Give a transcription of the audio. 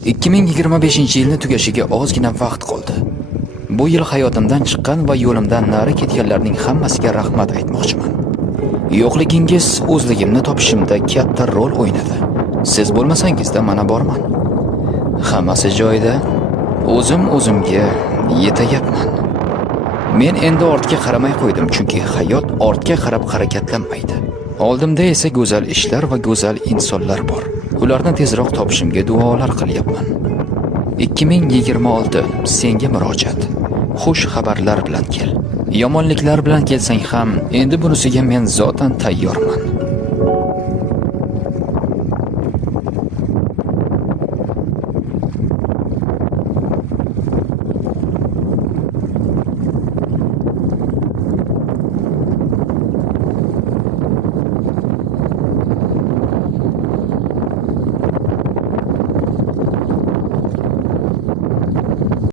2025-yilni tugashiga ozgina vaqt qoldi. Bu yil hayotimdan chiqqan va yo'limdan nari ketganlarning hammasiga rahmat aytmoqchiman. Yo'qligingiz o'zligimni topishimda katta rol o'ynadi. Siz bo'lmasangizda mana borman. Hammasi joyida. O'zimga yetayapman. Men endi ortga qaramay qo'ydim, chunki hayot ortga qarab harakatlanmaydi. Oldimda esa go'zal ishlar va go'zal insonlar bor. Ularni tezroq topishimga duolar qilyapman. 2026 senga murojaat. Xush xabarlar bilan kel. Yomonliklar bilan kelsang ham, endi bunisiga men zotan tayyorman.